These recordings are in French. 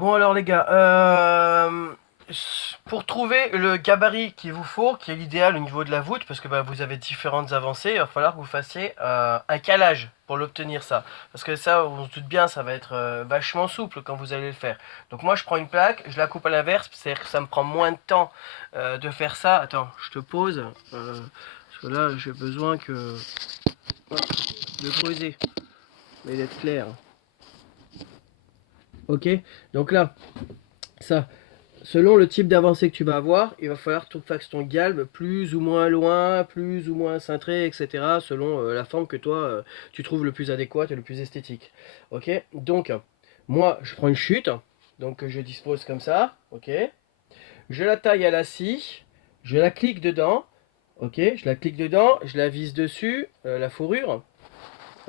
Bon alors les gars, pour trouver le gabarit qu'il vous faut, qui est l'idéal au niveau de la voûte, parce que bah, vous avez différentes avancées, il va falloir que vous fassiez un calage pour l'obtenir ça. Parce que ça, on se doute bien, ça va être vachement souple quand vous allez le faire. Donc moi je prends une plaque, je la coupe à l'inverse, c'est-à-dire que ça me prend moins de temps de faire ça. Attends, je te pose, parce que là j'ai besoin de poser, mais d'être clair. Ok, donc là, ça. Selon le type d'avancée que tu vas avoir, il va falloir que tu fasses ton galbe plus ou moins loin, plus ou moins cintré, etc. Selon la forme que toi, tu trouves le plus adéquate et le plus esthétique. Ok. Donc, moi, je prends une chute. Donc, je dispose comme ça. Ok. Je la taille à la scie. Je la clique dedans. Ok. Je la clique dedans. Je la vise dessus, la fourrure.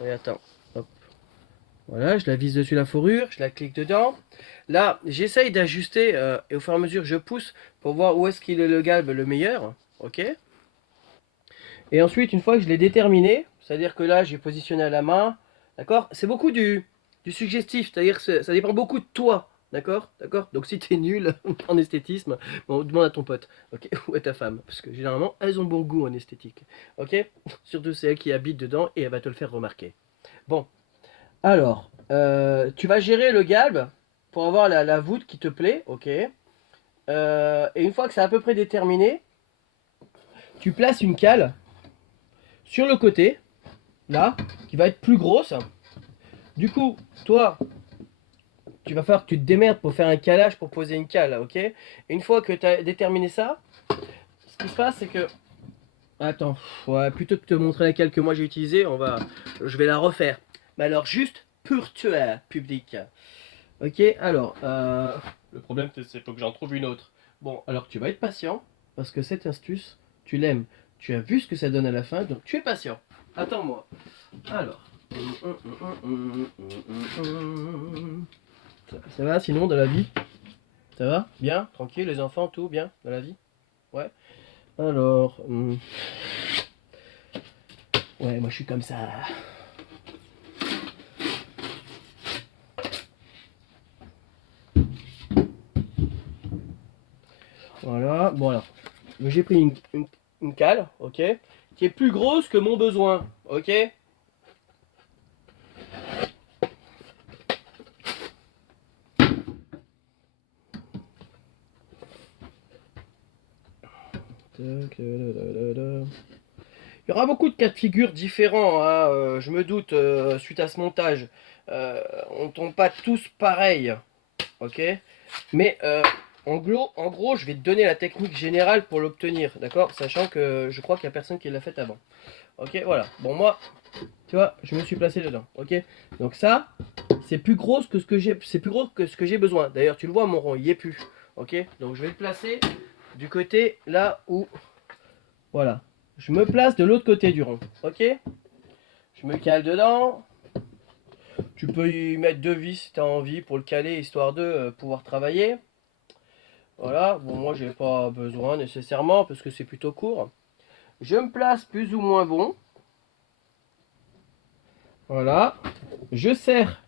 Et attends. Hop. Voilà, je la vise dessus la fourrure, je la clique dedans. Là, j'essaye d'ajuster et au fur et à mesure, je pousse pour voir où est-ce qu'il est le galbe le meilleur. Ok. Et ensuite, une fois que je l'ai déterminé, c'est-à-dire que là, j'ai positionné à la main, d'accord. C'est beaucoup du suggestif, c'est-à-dire que ça dépend beaucoup de toi, d'accord. D'accord. Donc si t'es nul en esthétisme, bon, demande à ton pote, ok, ou à ta femme, parce que généralement, elles ont bon goût en esthétique, ok. Surtout celles qui habitent dedans et elle va te le faire remarquer. Bon. Alors, tu vas gérer le galbe pour avoir la voûte qui te plaît, ok. Et une fois que c'est à peu près déterminé, tu places une cale sur le côté, là, qui va être plus grosse. Du coup, toi, tu vas falloir que tu te démerdes pour faire un calage pour poser une cale, ok. Et une fois que tu as déterminé ça, ce qui se passe, c'est que... Attends, ouais, plutôt que de te montrer la cale que moi j'ai utilisée, je vais la refaire. Mais alors, juste pour toi, public. Ok, alors, le problème c'est qu'il faut que j'en trouve une autre. Bon, alors tu vas être patient, parce que cette astuce, tu l'aimes. Tu as vu ce que ça donne à la fin, donc tu es patient. Attends-moi. Alors. Ça va sinon dans la vie? Ça va? Bien? Tranquille, les enfants, tout bien dans la vie? Ouais. Alors. Ouais, moi je suis comme ça. Voilà, bon alors. J'ai pris une cale, ok, qui est plus grosse que mon besoin, ok. Il y aura beaucoup de cas de figure différents, hein, je me doute, suite à ce montage. On ne tombe pas tous pareils, ok. Mais en gros, je vais te donner la technique générale pour l'obtenir, d'accord. Sachant que je crois qu'il n'y a personne qui l'a fait avant. Ok, voilà. Bon, moi, tu vois, je me suis placé dedans, ok. Donc ça, c'est plus gros que ce que j'ai, c'est plus gros que ce que j'ai besoin. D'ailleurs, tu le vois, mon rond, il y est plus, ok. Donc je vais le placer du côté là où... Voilà. Je me place de l'autre côté du rond. Ok. Je me cale dedans. Tu peux y mettre deux vis si tu as envie pour le caler, histoire de pouvoir travailler. Voilà. Bon, moi, j'ai pas besoin nécessairement parce que c'est plutôt court. Je me place plus ou moins bon. Voilà. Je serre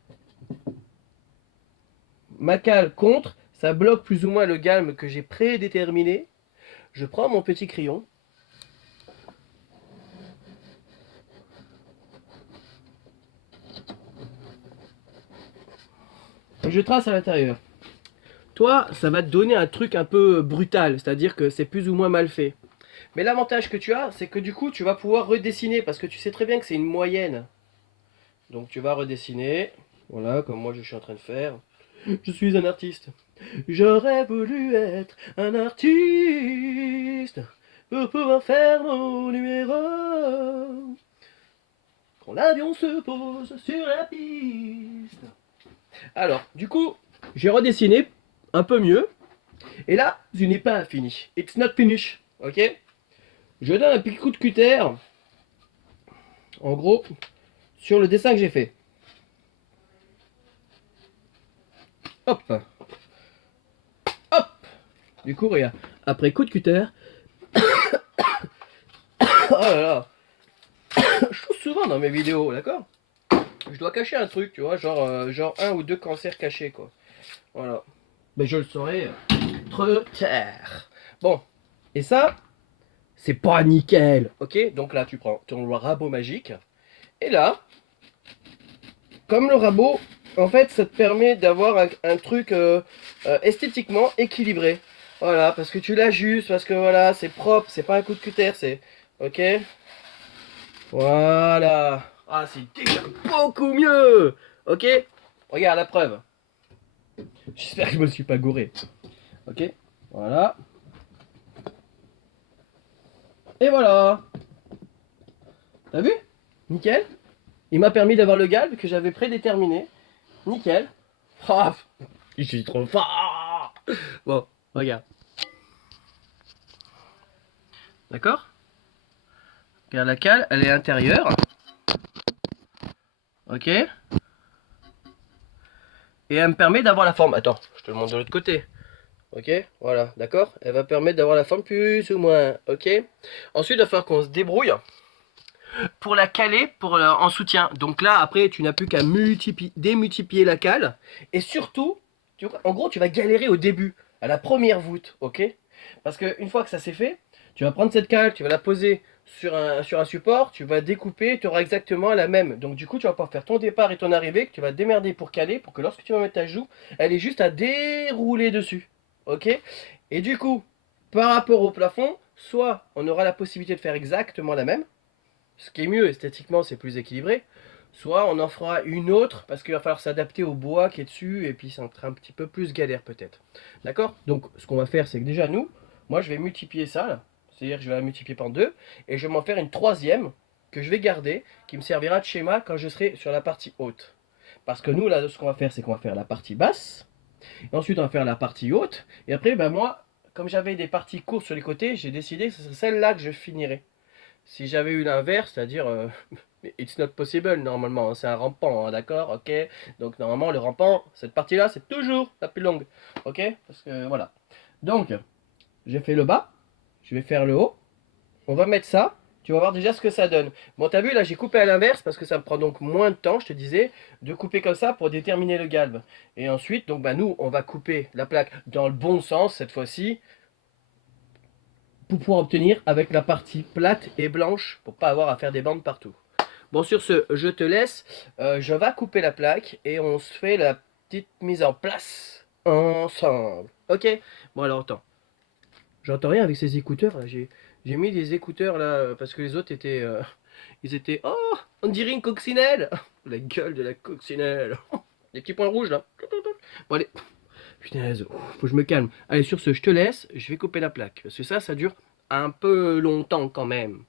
ma cale contre. Ça bloque plus ou moins le galbe que j'ai prédéterminé. Je prends mon petit crayon. Et je trace à l'intérieur. Toi, ça va te donner un truc un peu brutal, c'est-à-dire que c'est plus ou moins mal fait. Mais l'avantage que tu as, c'est que du coup, tu vas pouvoir redessiner, parce que tu sais très bien que c'est une moyenne. Donc tu vas redessiner, voilà, comme moi je suis en train de faire. Je suis un artiste. J'aurais voulu être un artiste pour pouvoir faire mon numéro. Quand l'avion se pose sur la piste. Alors, du coup, j'ai redessiné un peu mieux. Et là, ce n'est pas fini. It's not finished. Ok. Je donne un petit coup de cutter. En gros, sur le dessin que j'ai fait. Hop. Hop. Du coup, regarde. Après coup de cutter. Oh là là. Je trouve souvent dans mes vidéos, d'accord. Je dois cacher un truc, tu vois, genre un ou deux cancers cachés, quoi. Voilà. Mais je le saurai trop tard. Bon, et ça, c'est pas nickel. Ok, donc là, tu prends ton rabot magique. Et là, comme le rabot, en fait, ça te permet d'avoir un truc esthétiquement équilibré. Voilà, parce que tu l'ajustes, parce que voilà, c'est propre, c'est pas un coup de cutter, c'est... Ok. Voilà. Ah, c'est déjà beaucoup mieux. Ok. Regarde la preuve. J'espère que je me suis pas gouré. Ok. Voilà. Et voilà. T'as vu? Nickel. Il m'a permis d'avoir le galbe que j'avais prédéterminé. Nickel. Ah, je suis trop fort. Bon, regarde. D'accord? Regarde la cale, elle est intérieure. Ok? Et elle me permet d'avoir la forme. Attends, je te le montre de l'autre côté. Ok? Voilà, d'accord? Elle va permettre d'avoir la forme plus ou moins. Ok? Ensuite, il va falloir qu'on se débrouille pour la caler en soutien. Donc là, après, tu n'as plus qu'à démultiplier la cale. Et surtout, en gros, tu vas galérer au début, à la première voûte, ok? Parce qu'une fois que ça c'est fait, tu vas prendre cette cale, tu vas la poser sur un support, tu vas découper, tu auras exactement la même. Donc du coup, tu vas pouvoir faire ton départ et ton arrivée, que tu vas démerder pour caler, pour que lorsque tu vas mettre ta joue, elle est juste à dérouler dessus, ok? Et du coup, par rapport au plafond, soit on aura la possibilité de faire exactement la même, ce qui est mieux esthétiquement, c'est plus équilibré. Soit on en fera une autre parce qu'il va falloir s'adapter au bois qui est dessus et puis ça sera un petit peu plus galère peut-être. D'accord? Donc ce qu'on va faire, c'est que déjà nous, moi je vais multiplier ça là. C'est-à-dire que je vais la multiplier par deux et je vais m'en faire une troisième que je vais garder qui me servira de schéma quand je serai sur la partie haute. Parce que nous là, ce qu'on va faire, c'est qu'on va faire la partie basse. Et ensuite on va faire la partie haute. Et après, ben moi, comme j'avais des parties courtes sur les côtés, j'ai décidé que ce serait celle-là que je finirais. Si j'avais eu l'inverse, c'est-à-dire, it's not possible normalement, hein, c'est un rampant, hein, d'accord, ok. Donc normalement le rampant, cette partie-là, c'est toujours la plus longue, ok. Parce que voilà. Donc, j'ai fait le bas, je vais faire le haut. On va mettre ça. Tu vas voir déjà ce que ça donne. Bon, t'as vu là, j'ai coupé à l'inverse parce que ça me prend donc moins de temps, je te disais, de couper comme ça pour déterminer le galbe. Et ensuite, donc bah nous, on va couper la plaque dans le bon sens cette fois-ci pour pouvoir obtenir avec la partie plate et blanche pour pas avoir à faire des bandes partout. Bon, sur ce, je te laisse. Je vais couper la plaque et on se fait la petite mise en place ensemble. Ok? Bon, alors attends. J'entends rien avec ces écouteurs là. J'ai mis des écouteurs là parce que les autres étaient. Ils étaient. Oh! On dirait une coccinelle! La gueule de la coccinelle! Des petits points rouges là. Bon, allez. Putain, faut que je me calme. Allez, sur ce, je te laisse. Je vais couper la plaque. Parce que ça dure un peu longtemps quand même.